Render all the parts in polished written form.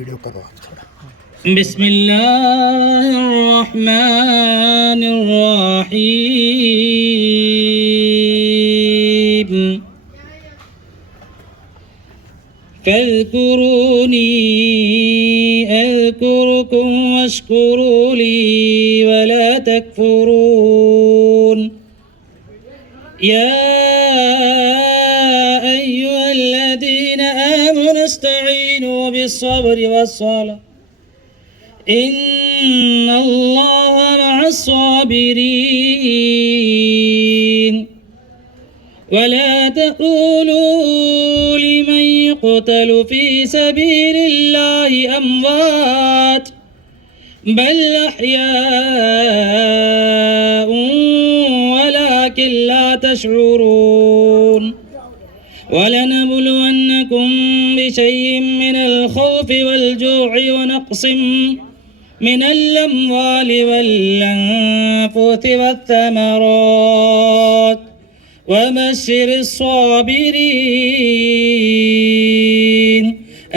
Video करो आप थोड़ा। बिस्मिल्लाहिर्रहमानिर्रहीम फज़्कुरूनी अज़्कुरुकुम वश्कुरू ली वला तकफुरून या अय्युहल्लज़ीना आमनू इस्तईनू बिस्सब्रि वस्सलाह इन्नल्लाह मअस्साबिरीन वला तक़ूलू लिमन युक़्तलु फ़ी सबीलिल्लाहि अम्वात बल अह्याउन वलाकिन ला तशऊरून वलनबलुवन्नकुम बिशैइन मिनल खौफि वल जू'i व नक़्सिम मिनल अम्वालि वल अनफुसि वत्थमरात वबश्शिरिस साबिरीन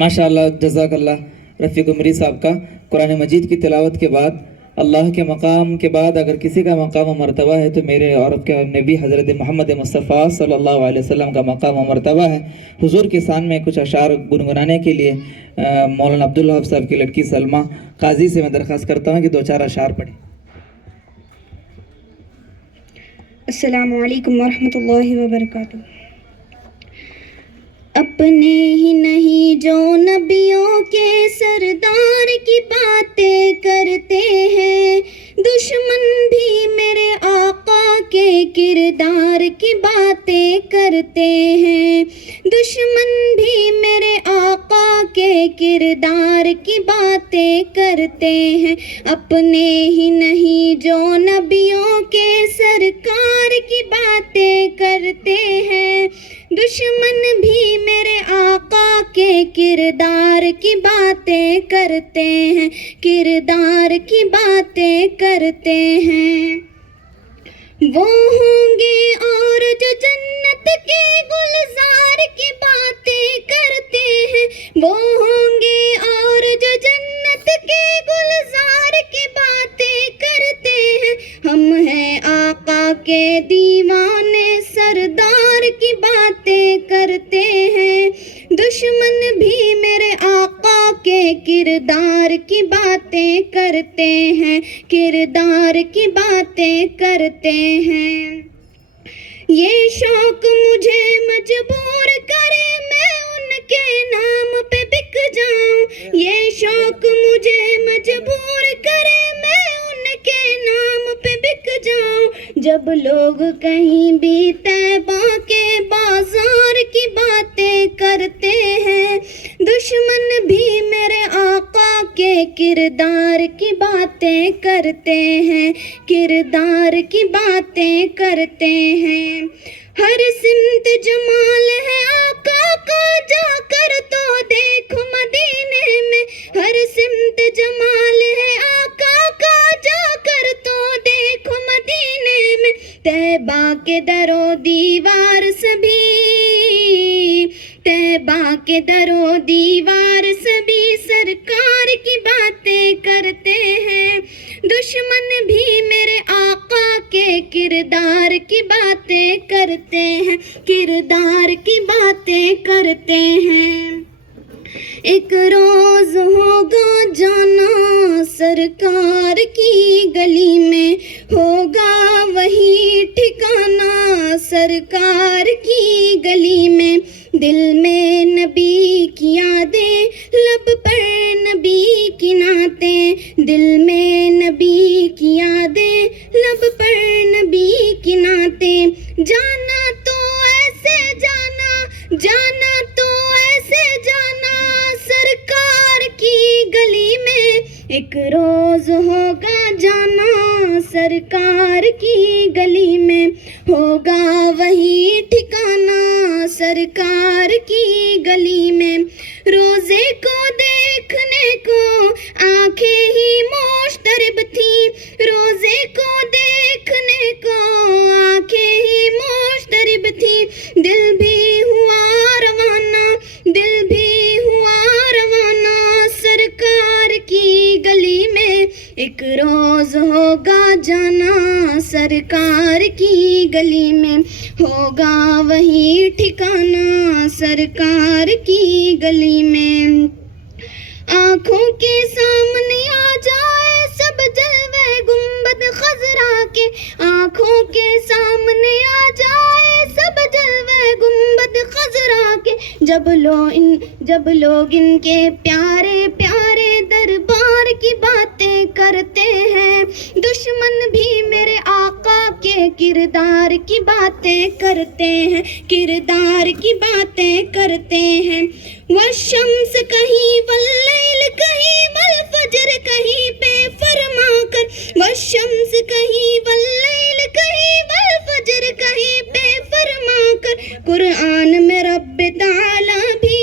माशाअल्लाह जज़ाकल्लाह रफ़ीक उमरी साहब का कुरान मजीद की तिलावत के बाद अल्लाह के मकाम के बाद अगर किसी का मकाम व मर्तबा है तो मेरे और आपके नबी हज़रत मोहम्मद मुस्तफ़ा सल्लल्लाहु अलैहि वसल्लम का मकाम व मर्तबा है। हुजूर के शान में कुछ अशार गुनगुनाने के लिए मौलाना अब्दुल्ला साहब की लड़की सलमा काजी से मैं दरख्वास्त करता हूँ कि दो चार अशार पढ़ें। अस्सलामु अलैकुम वरहमतुल्लाहि वबरकातुहू। अपने ही नहीं जो नबियों के सरदार की बातें करते हैं, दुश्मन भी मेरे आका के किरदार की बातें करते हैं। दुश्मन भी मेरे आका के किरदार की बातें करते हैं। अपने ही नहीं जो नबियों के सरकार की बातें करते हैं, दुश्मन भी मेरे आका के किरदार की बातें करते हैं, किरदार की बातें करते हैं। वो होंगे और जो जन्नत के गुलजार की बातें करते हैं, वो होंगे और जो जन्नत के गुलजार की बातें करते हैं। हम हैं आका के दीवाने सरदार की बातें करते हैं। दुश्मन भी मेरे आका के किरदार की बातें करते हैं, किरदार की बातें करते हैं। ये शौक मुझे मजबूर करे मैं उनके नाम पे बिक जाऊं। ये शौक मुझे मजबूर करे मैं उनके नाम पे बिक जाऊं। जब लोग कहीं भी तैबा के बाजार की बातें करते हैं, दुश्मन भी मेरे आका के किरदार की बातें करते हैं, किरदार की बातें करते हैं। हर सिमत जमाल है आका का जाकर तो देखो मदीने में। हर सिमत जमाल है आका का जाकर तो देखो मदीने में। तैबा के दरो दीवार सभी, तैबा के दरो दीवार सभी सरकार की बातें करते हैं। दुश्मन भी मेरे आका के किरदार की बातें करते हैं, किरदार की बातें करते हैं। एक रोज होगा जाना सरकार की गली में, होगा वही ठिकाना सरकार की गली में। दिल में नबी की यादें, लब पर नबी की नातें। दिल में नबी की यादें, लब पर नबी की नातें। जाना तो ऐसे जाना, जाना तो ऐसे जाना सरकार की गली में। एक रोज होगा जाना सरकार की गली में। होगा वही ठिकाना सरकार की गली में। रोजे को देखने को आंखें ही मुश्तरब थी, रोजे को देखने को आंखें ही मुश्तरब थी। दिल भी हुआ रवाना, दिल भी हुआ रवाना सरकार की गली में। एक रोज होगा जाना सरकार की गली में, होगा वही ठिकाना सरकार की गली में। आँखों के सामने आ जाए सब जलवे गुंबद खजरा के, आँखों के सामने आ जाए सब जलवे गुंबद खजरा के। जब लोग इनके प्यारे प्यारे दरबार की बातें करते हैं, दुश्मन भी मेरे आका के किरदार की बातें करते हैं, किरदार की बातें करते हैं। वशम्स कहीं वल्लैल कहीं वल फजर कहीं पे फरमा कर, वशम्स कहीं वल्लैल कहीं वल फजर कहीं पे फरमा कर। कुरान में रब ताला भी,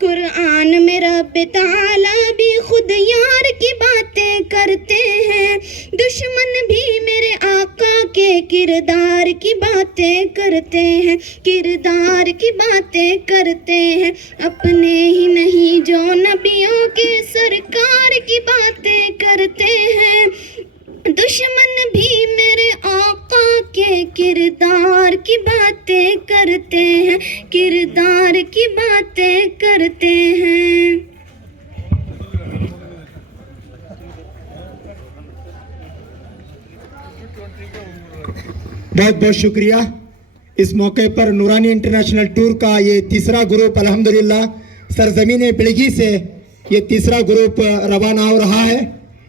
कुरान में रब ताला भी खुद यार की बातें करते हैं। दुश्मन भी मेरे आका के किरदार की बातें करते हैं, किरदार की बातें करते हैं। अपने ही नहीं जो नबियों के सरकार की बातें करते हैं, दुश्मन भी मेरे आका के किरदार की बातें करते हैं, किरदार की बातें करते हैं। बहुत बहुत शुक्रिया। इस मौके पर नूरानी इंटरनेशनल टूर का ये तीसरा ग्रुप अल्हम्दुलिल्लाह सरजमीन पिलगी से ये तीसरा ग्रुप रवाना हो रहा है।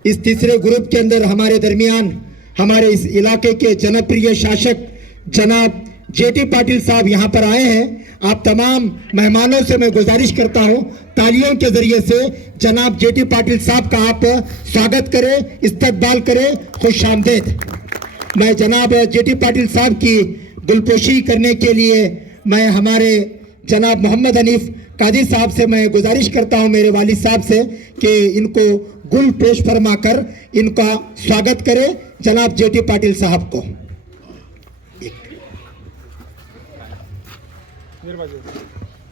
इस तीसरे ग्रुप के अंदर हमारे दरमियान हमारे इस इलाके के जनप्रिय शासक जनाब जेटी पाटिल साहब यहाँ पर आए हैं। आप तमाम मेहमानों से मैं गुजारिश करता हूँ तालियों के जरिए से जनाब जेटी पाटिल साहब का आप स्वागत करें, इस्तकबाल करें, खुश आमदेद। मैं जनाब जेटी पाटिल साहब की गुलपोशी करने के लिए मैं हमारे जनाब मोहम्मद हनीफ कादी साहब से मैं गुजारिश करता हूं, मेरे वालिद साहब से, कि इनको गुल पेश फरमाकर इनका स्वागत करें जनाब जेटी पाटिल साहब को।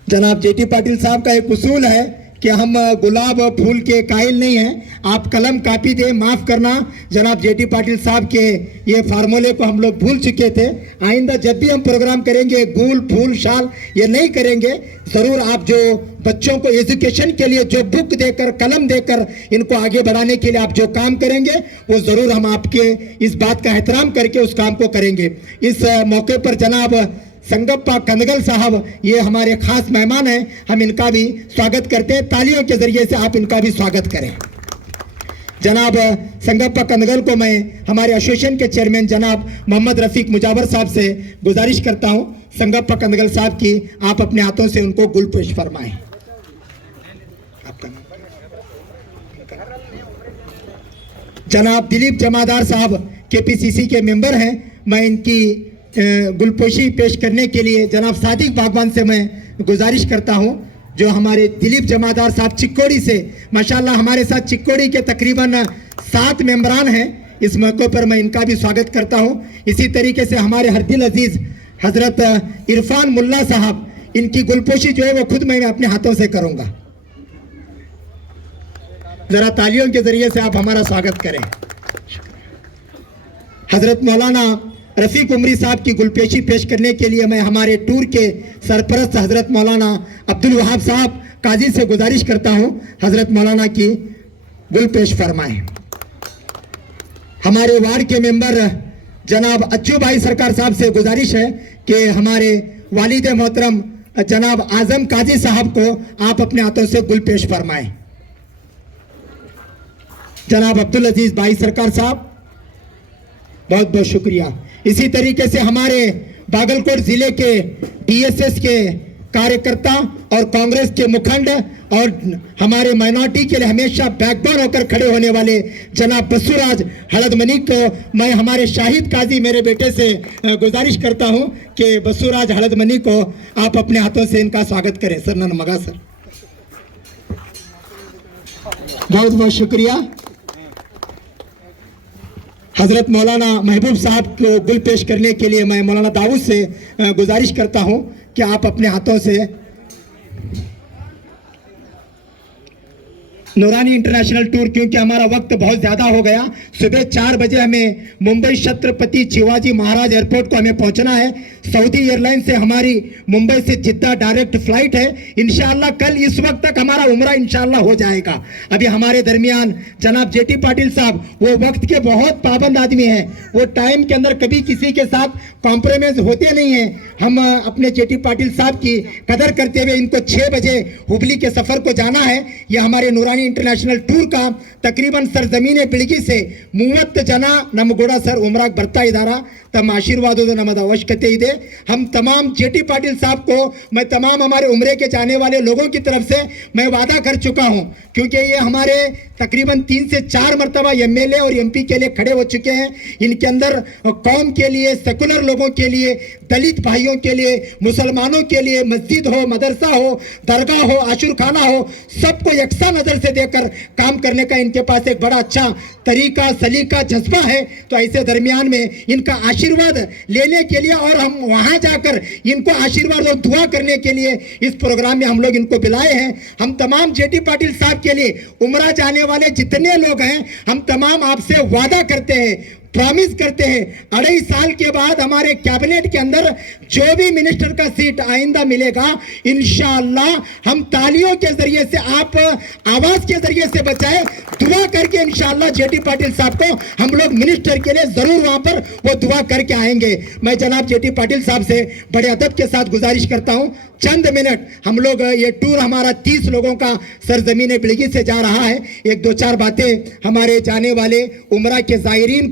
जनाब जेटी पाटिल साहब का एक उसूल है कि हम गुलाब फूल के कायल नहीं हैं, आप कलम कापी दे, माफ़ करना। जनाब जेटी पाटिल साहब के ये फार्मूले को हम लोग भूल चुके थे। आइंदा जब भी हम प्रोग्राम करेंगे गुल फूल शाल ये नहीं करेंगे। ज़रूर आप जो बच्चों को एजुकेशन के लिए जो बुक देकर कलम देकर इनको आगे बढ़ाने के लिए आप जो काम करेंगे वो ज़रूर हम आपके इस बात का एहतराम करके उस काम को करेंगे। इस मौके पर जनाब संगप्पा कंदगल साहब ये हमारे खास मेहमान हैं, हम इनका भी स्वागत करते हैं। तालियों के जरिए से आप इनका भी स्वागत करें। जनाब संगप्पा कंदगल को मैं हमारे एसोसिएशन के चेयरमैन जनाब मोहम्मद रफीक मुजावर साहब से गुजारिश करता हूं, संगप्पा कंदगल साहब की आप अपने हाथों से उनको गुल पेश फरमाएं। आपका नाम? जनाब दिलीप जमादार साहब KPCC के मेंबर हैं, मैं इनकी गुलपोशी पेश करने के लिए जनाब सादिक बागवान से मैं गुजारिश करता हूं, जो हमारे दिलीप जमादार साहब चिक्कोड़ी से माशाल्लाह हमारे साथ चिक्कोड़ी के तकरीबन 7 मेंबरान हैं। इस मौके पर मैं इनका भी स्वागत करता हूं। इसी तरीके से हमारे हरदिल अजीज हजरत इरफान मुल्ला साहब, इनकी गुलपोशी जो है वो खुद मैं अपने हाथों से करूंगा। जरा तालियों के जरिए से आप हमारा स्वागत करें। हजरत मौलाना रफीक उमरी साहब की गुलपेशी पेश करने के लिए मैं हमारे टूर के सरपरस्त हजरत मौलाना अब्दुल वहाब साहब काजी से गुजारिश करता हूं, हजरत मौलाना की गुल पेश फरमाएं। हमारे वार्ड के मेंबर जनाब अच्छू भाई सरकार साहब से गुजारिश है कि हमारे वालिद मोहतरम जनाब आजम काजी साहब को आप अपने हाथों से गुल पेश फरमाएं। जनाब अब्दुल अजीज भाई सरकार साहब, बहुत बहुत शुक्रिया। इसी तरीके से हमारे बागलकोट जिले के DSS के कार्यकर्ता और कांग्रेस के मुखंड और हमारे माइनॉरिटी के लिए हमेशा बैकबोन होकर खड़े होने वाले जनाब बसुराज हड़दमनी को मैं हमारे शाहिद काजी मेरे बेटे से गुजारिश करता हूं कि बसुराज हड़दमनी को आप अपने हाथों से इनका स्वागत करें। सर नमगा सर, बहुत बहुत शुक्रिया। हजरत मौलाना महबूब साहब को गुल पेश करने के लिए मैं मौलाना दाऊद से गुजारिश करता हूं कि आप अपने हाथों से नूरानी इंटरनेशनल टूर, क्योंकि हमारा वक्त बहुत ज़्यादा हो गया, सुबह 4 बजे हमें मुंबई छत्रपति शिवाजी महाराज एयरपोर्ट को हमें पहुंचना है। सऊदी एयरलाइन से हमारी मुंबई से जिद्दा डायरेक्ट फ्लाइट है। इंशाअल्लाह कल इस वक्त तक हमारा उम्रा इंशाअल्लाह हो जाएगा। अभी हमारे दरमियान जनाब जेटी पाटिल साहब वो वक्त के बहुत पाबंद आदमी हैं, वो टाइम के अंदर कभी किसी के साथ कॉम्प्रोमाइज होते नहीं हैं। हम अपने जेटी पाटिल साहब की कदर करते हुए इनको 6 बजे हुबली के सफ़र को जाना है। ये हमारे नूरानी इंटरनेशनल टूर का तकरीबन सरजमीन बिलगी से 30 जना नमगोड़ा सर उमरा बरता इदारा तम आशीर्वाद नमद आवश्यकते ही दे। हम तमाम जेटी पाटिल साहब को मैं तमाम हमारे उम्रे के जाने वाले लोगों की तरफ से मैं वादा कर चुका हूं, क्योंकि ये हमारे तकरीबन 3 से 4 मरतबा एमएलए और एमपी के लिए खड़े हो चुके हैं। इनके अंदर कौम के लिए, सेकुलर लोगों के लिए, दलित भाइयों के लिए, मुसलमानों के लिए, मस्जिद हो, मदरसा हो, दरगाह हो, आशुर खाना हो, सबको यकसा नज़र से देकर काम करने का इनके पास एक बड़ा अच्छा तरीका, सलीका, जज्बा है। तो ऐसे दरमियान में इनका आशीर्वाद लेने के लिए और हम वहां जाकर इनको आशीर्वाद और दुआ करने के लिए इस प्रोग्राम में हम लोग इनको बुलाए हैं। हम तमाम जेटी पाटिल साहब के लिए उमरा जाने वाले जितने लोग हैं, हम तमाम आपसे वादा करते हैं, प्रॉमिस करते हैं, 2.5 साल के बाद हमारे कैबिनेट के अंदर जो भी मिनिस्टर का सीट आइंदा मिलेगा, इंशाअल्लाह हम तालियों के जरिए से, आप आवाज के जरिए से बचाए, दुआ करके इंशाअल्लाह जेटी पाटिल साहब को हम लोग मिनिस्टर के लिए जरूर वहां पर वो दुआ करके आएंगे। मैं जनाब जेटी पाटिल साहब से बड़े अदब के साथ गुजारिश करता हूं, चंद मिनट हम लोग, ये टूर हमारा 30 लोगों का सरजमीन बिलगी से जा रहा है। 1-2-4 बातें हमारे जाने वाले उमरा के ज़ायरीन को